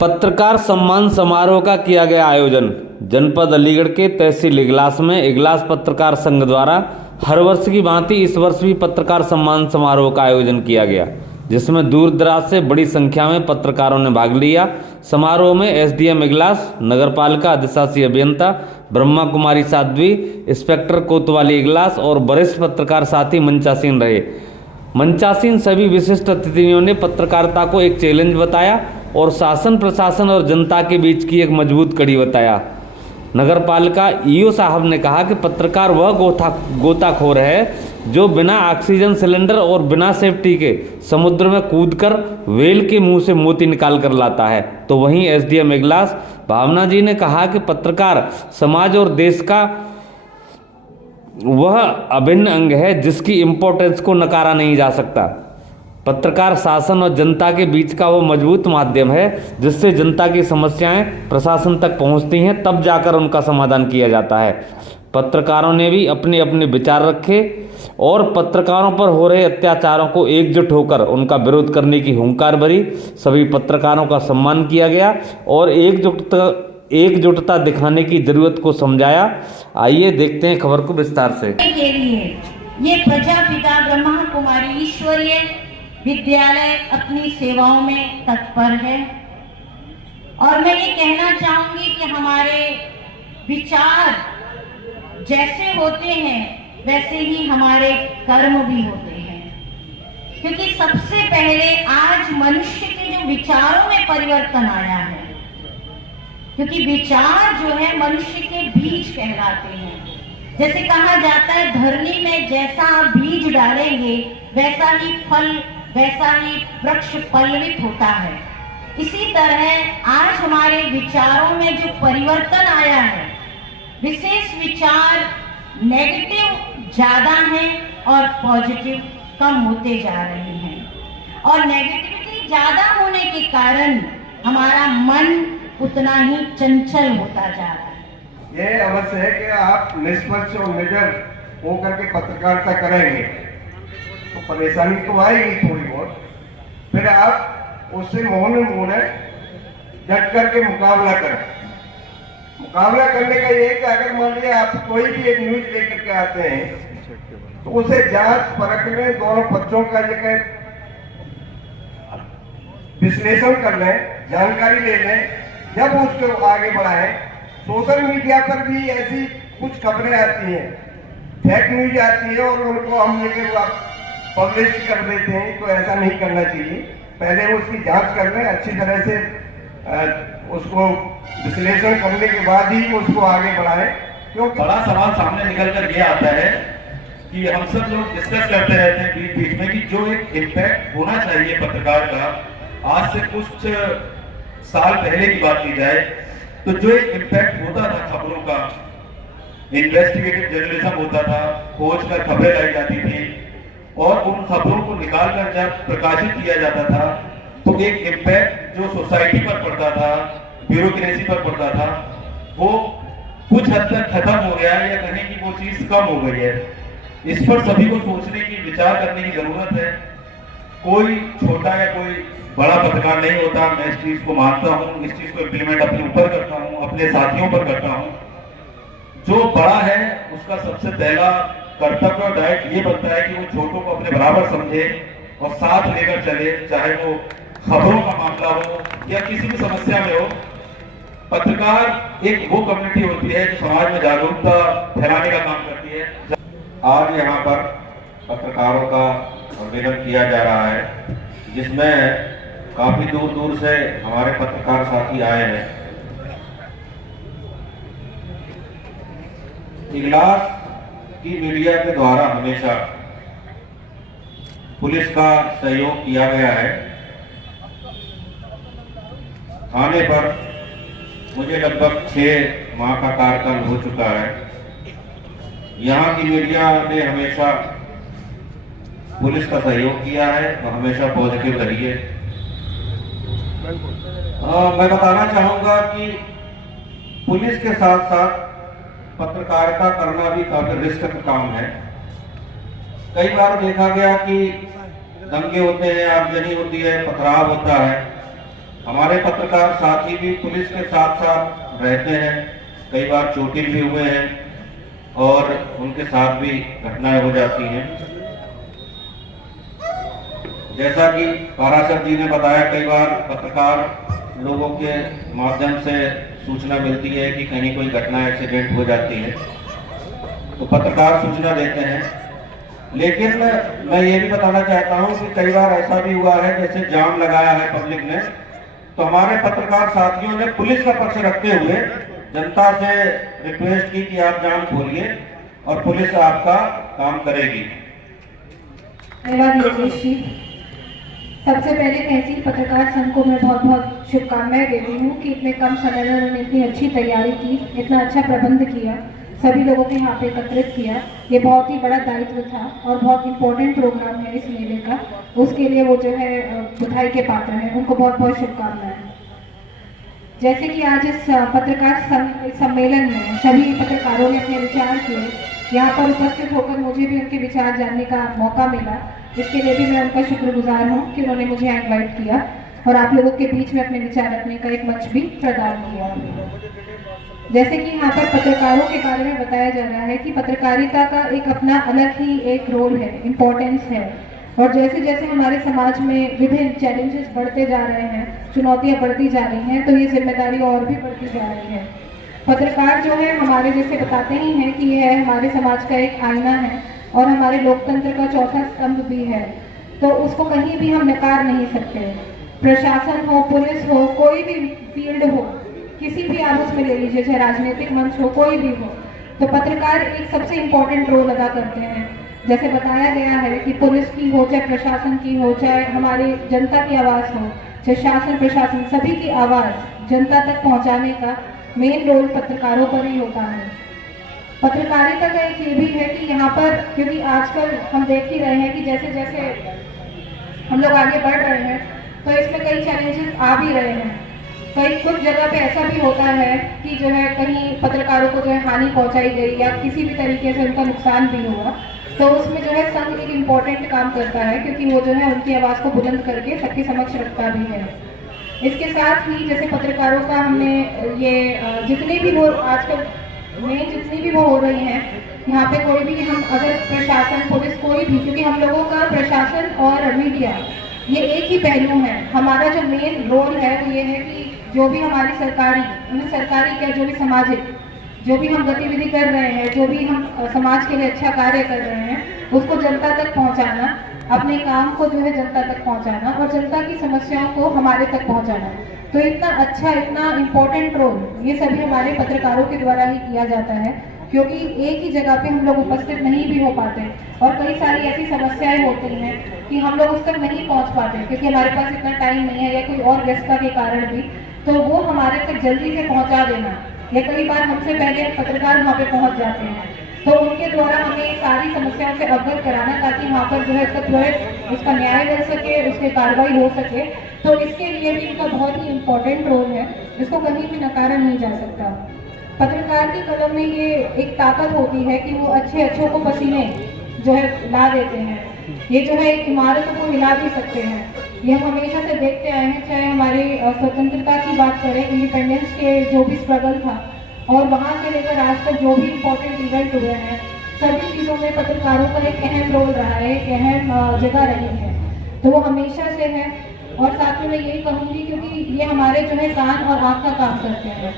पत्रकार सम्मान समारोह का किया गया आयोजन। जनपद अलीगढ़ के तहसील इगलास में इगलास पत्रकार संघ द्वारा हर वर्ष की भांति इस वर्ष भी पत्रकार सम्मान समारोह का आयोजन किया गया, जिसमें दूर दराज से बड़ी संख्या में पत्रकारों ने भाग लिया। समारोह में एसडीएम इगलास, नगरपालिका अधिशासी अभियंता ब्रह्मा कुमारी साध्वी, इंस्पेक्टर कोतवाली इगलास और वरिष्ठ पत्रकार साथी मंचासीन रहे। मंचासीन सभी विशिष्ट अतिथियों ने पत्रकारिता को एक चैलेंज बताया और शासन प्रशासन और जनता के बीच की एक मजबूत कड़ी बताया। नगरपालिका ईओ साहब ने कहा कि पत्रकार वह गोताखोर है जो बिना ऑक्सीजन सिलेंडर और बिना सेफ्टी के समुद्र में कूदकर व्हेल के मुंह से मोती निकाल कर लाता है। तो वहीं एसडीएम इगलास भावना जी ने कहा कि पत्रकार समाज और देश का वह अभिन्न अंग है जिसकी इम्पोर्टेंस को नकारा नहीं जा सकता। पत्रकार शासन और जनता के बीच का वो मजबूत माध्यम है जिससे जनता की समस्याएं प्रशासन तक पहुंचती हैं, तब जाकर उनका समाधान किया जाता है। पत्रकारों ने भी अपने अपने विचार रखे और पत्रकारों पर हो रहे अत्याचारों को एकजुट होकर उनका विरोध करने की हुंकार भरी। सभी पत्रकारों का सम्मान किया गया और एकजुटता दिखाने की जरूरत को समझाया। आइए देखते हैं खबर को विस्तार से। के लिए ये प्रजापिता ब्रह्मा कुमारी ईश्वरीय विद्यालय अपनी सेवाओं में तत्पर है और मैं ये कहना चाहूंगी कि हमारे विचार जैसे होते हैं वैसे ही हमारे कर्म भी होते हैं, क्योंकि सबसे पहले आज मनुष्य के जो विचारों में परिवर्तन आया है, क्योंकि विचार जो है मनुष्य के बीज कहलाते हैं। जैसे कहा जाता है धरनी में जैसा आप बीज डालेंगे वैसा ही फल, वैसा ही वृक्ष पल्लवित होता है। इसी तरह आज हमारे विचारों में जो परिवर्तन आया है, विशेष विचार नेगेटिव ज्यादा हैं और पॉजिटिव कम होते जा रहे हैं और नेगेटिविटी ज्यादा होने के कारण हमारा मन उतना ही चंचल होता जा रहा है। ये अवश्य है कि आप निष्पक्ष और निडर होकर के पत्रकारिता करेंगे तो परेशानी तो आएगी थोड़ी बहुत, फिर आप उससे मोहन डट करके मुकाबला करें। मुकाबला करने का ये कि अगर मान लिया आप कोई भी एक न्यूज लेकर के आते हैं तो उसे जांच परखने, दोनों पक्षों का जगह विश्लेषण कर लें, जानकारी ले लें, जब उसको आगे बढ़ाएं। सोशल मीडिया पर भी ऐसी कुछ खबरें आती हैं, फेक न्यूज आती है और उनको हम लेकर पब्लिश कर देते हैं, तो ऐसा नहीं करना चाहिए। पहले उसकी जांच कर लें, अच्छी तरह से उसको विश्लेषण करने के बाद ही उसको आगे बढ़ाएं। क्योंकि बड़ा सवाल सामने निकल कर ये आता है कि हम सब लोग डिस्कस करते रहते हैं बीच बीच में कि जो एक इम्पैक्ट होना चाहिए पत्रकार का, आज से कुछ साल पहले की बात की जाए तो जो एक इम्पैक्ट होता था खबरों का, इन्वेस्टिगेटिव जर्नलिज्म होता था, खोज कर खबरें लाई जाती थी और उन खबरों को निकालकर जब प्रकाशित किया जाता था तो एक इम्पैक्ट जो सोसाइटी पर पड़ता था, ब्यूरोक्रेसी पर पड़ता था, वो कुछ हद तक खत्म हो गया है या कहें कि वो चीज कम हो गई है। इस पर सभी को सोचने की, विचार करने की जरूरत है। कोई छोटा या कोई बड़ा पत्रकार नहीं होता। मैं इस चीज को मानता हूँ, इस चीज को इम्प्लीमेंट अपने ऊपर करता हूँ, अपने साथियों पर करता हूँ। जो बड़ा है उसका सबसे पहला कर्तव्य और दायित्व ये बनता है कि वो छोटों को अपने बराबर समझे और साथ लेकर चले, चाहे वो खबरों का मामला हो या किसी भी समस्या में हो। पत्रकार एक वो कम्युनिटी होती है जो समाज में जागरूकता फैलाने का काम करती है। आज यहाँ पर पत्रकारों का सम्मेलन किया जा रहा है जिसमें काफी दूर दूर से हमारे पत्रकार साथी आए हैं। इगलास की मीडिया के द्वारा हमेशा पुलिस का सहयोग किया गया है। थाने पर मुझे लगभग 6 माह का कार्यकाल हो चुका है। यहाँ की मीडिया ने हमेशा पुलिस का सहयोग किया है और हमेशा पॉजिटिव रही है। मैं बताना चाहूंगा कि पुलिस के साथ साथ पत्रकारिता करना भी काफी रिस्क का काम है। कई बार देखा गया कि दंगे होते हैं, आगजनी होती है, पथराव होता है। हमारे पत्रकार साथी भी पुलिस के साथ साथ रहते हैं, कई बार चोटिल भी हुए हैं और उनके साथ भी घटनाएं हो जाती हैं। जैसा कि पाराशर जी ने बताया, कई बार पत्रकार लोगों के माध्यम से सूचना मिलती है कि कहीं कोई घटना एक्सीडेंट हो जाती है तो पत्रकार सूचना देते हैं। लेकिन मैं ये भी बताना चाहता हूं कि कई बार ऐसा भी हुआ है, जैसे जाम लगाया है पब्लिक ने, तो हमारे पत्रकार साथियों ने पुलिस का पक्ष रखते हुए जनता से रिक्वेस्ट की कि आप जाम खोलिए और पुलिस आपका काम करेगी। धन्यवाद योगेश जी। सबसे पहले तहसील पत्रकार संघ को मैं बहुत बहुत शुभकामनाएं देती हूँ कि इतने कम समय में उन्होंने इतनी अच्छी तैयारी की, इतना अच्छा प्रबंध किया, सभी लोगों को यहाँ पे एकत्रित किया। ये बहुत ही बड़ा दायित्व था और बहुत इम्पोर्टेंट प्रोग्राम है इस मेले का। उसके लिए वो जो है बधाई के पात्र हैं, उनको बहुत बहुत शुभकामनाएं। जैसे कि आज इस पत्रकार सम्मेलन में सभी पत्रकारों ने अपने विचार किए, यहाँ पर उपस्थित होकर मुझे भी उनके विचार जानने का मौका मिला, इसके लिए भी मैं उनका शुक्रगुजार हूँ कि उन्होंने मुझे इनवाइट किया और आप लोगों के बीच में अपने विचार रखने का एक मंच भी प्रदान किया। जैसे कि यहाँ पर पत्रकारों के बारे में बताया जा रहा है कि पत्रकारिता का एक अपना अलग ही एक रोल है, इम्पोर्टेंस है, और जैसे जैसे हमारे समाज में विभिन्न चैलेंजेस बढ़ते जा रहे हैं, चुनौतियाँ बढ़ती जा रही हैं, तो ये जिम्मेदारी और भी बढ़ती जा रही है। पत्रकार जो है हमारे जैसे बताते ही हैं कि यह हमारे समाज का एक आईना है और हमारे लोकतंत्र का चौथा स्तंभ भी है, तो उसको कहीं भी हम नकार नहीं सकते। प्रशासन हो, पुलिस हो, कोई भी फील्ड हो, किसी भी आप उसमें ले लीजिए, चाहे राजनीतिक मंच हो, कोई भी हो, तो पत्रकार एक सबसे इम्पोर्टेंट रोल अदा करते हैं। जैसे बताया गया है कि पुलिस की हो, चाहे प्रशासन की हो, चाहे हमारी जनता की आवाज़ हो, चाहे शासन प्रशासन, सभी की आवाज़ जनता तक पहुंचाने का मेन रोल पत्रकारों पर ही होता है। पत्रकारिता का एक ये भी है कि यहाँ पर, क्योंकि आजकल हम देख ही रहे हैं कि जैसे जैसे हम लोग आगे बढ़ रहे हैं तो इसमें कई चैलेंजेस आ भी रहे हैं। कई कुछ जगह पे ऐसा भी होता है कि जो है कहीं पत्रकारों को जो है हानि पहुंचाई गई या किसी भी तरीके से उनका नुकसान भी हुआ, तो उसमें जो है संघ एक इम्पोर्टेंट काम करता है, क्योंकि वो जो है उनकी आवाज़ को बुलंद करके सबके समक्ष रखता भी है। इसके साथ ही जैसे पत्रकारों का हमने ये जितने भी वो आजकल में जितनी भी वो हो रही हैं, यहाँ पे कोई भी हम अगर प्रशासन, पुलिस, कोई भी, क्योंकि हम लोगों का प्रशासन और मीडिया ये एक ही पहलू है। हमारा जो मेन रोल है वो ये है कि जो भी हमारी सरकारी क्या, जो भी सामाजिक, जो भी हम गतिविधि कर रहे हैं, जो भी हम समाज के लिए अच्छा कार्य कर रहे हैं, उसको जनता तक पहुँचाना, अपने काम को जो है जनता तक पहुँचाना और जनता की समस्याओं को हमारे तक पहुँचाना। तो इतना अच्छा, इतना इम्पोर्टेंट रोल ये सभी हमारे पत्रकारों के द्वारा ही किया जाता है, क्योंकि एक ही जगह पे हम लोग उपस्थित नहीं भी हो पाते और कई सारी ऐसी समस्याएं होती हैं कि हम लोग उस तक नहीं पहुंच पाते क्योंकि हमारे पास इतना टाइम नहीं है या कोई और व्यस्तता के कारण भी, तो वो हमारे तक जल्दी से पहुंचा देना, या कई बार हमसे पहले पत्रकार वहाँ पे पहुंच जाते हैं, तो उनके द्वारा हमें सारी समस्याओं से अवगत कराना ताकि वहाँ पर जो है त्वरित उसका न्याय मिल सके, उसकी कार्रवाई हो सके। तो इसके लिए भी इनका बहुत ही इम्पोर्टेंट रोल है, इसको कहीं भी नकारा नहीं जा सकता। पत्रकार की कलम में ये एक ताकत होती है कि वो अच्छों को पसीने जो है ला देते हैं। ये जो है एक इमारतों को हिला भी सकते हैं। ये हम हमेशा से देखते आए हैं, चाहे हमारी स्वतंत्रता की बात करें, इंडिपेंडेंस के जो भी स्ट्रगल था और वहाँ से लेकर आज तक जो भी इम्पोर्टेंट इवेंट हुए हैं, सभी चीज़ों में पत्रकारों का एक अहम रोल रहा है, एक अहम जगह रही है, तो वो हमेशा से है। और साथ में मैं यही कहूँगी क्योंकि ये हमारे जो है कान और आँख का काम करते हैं।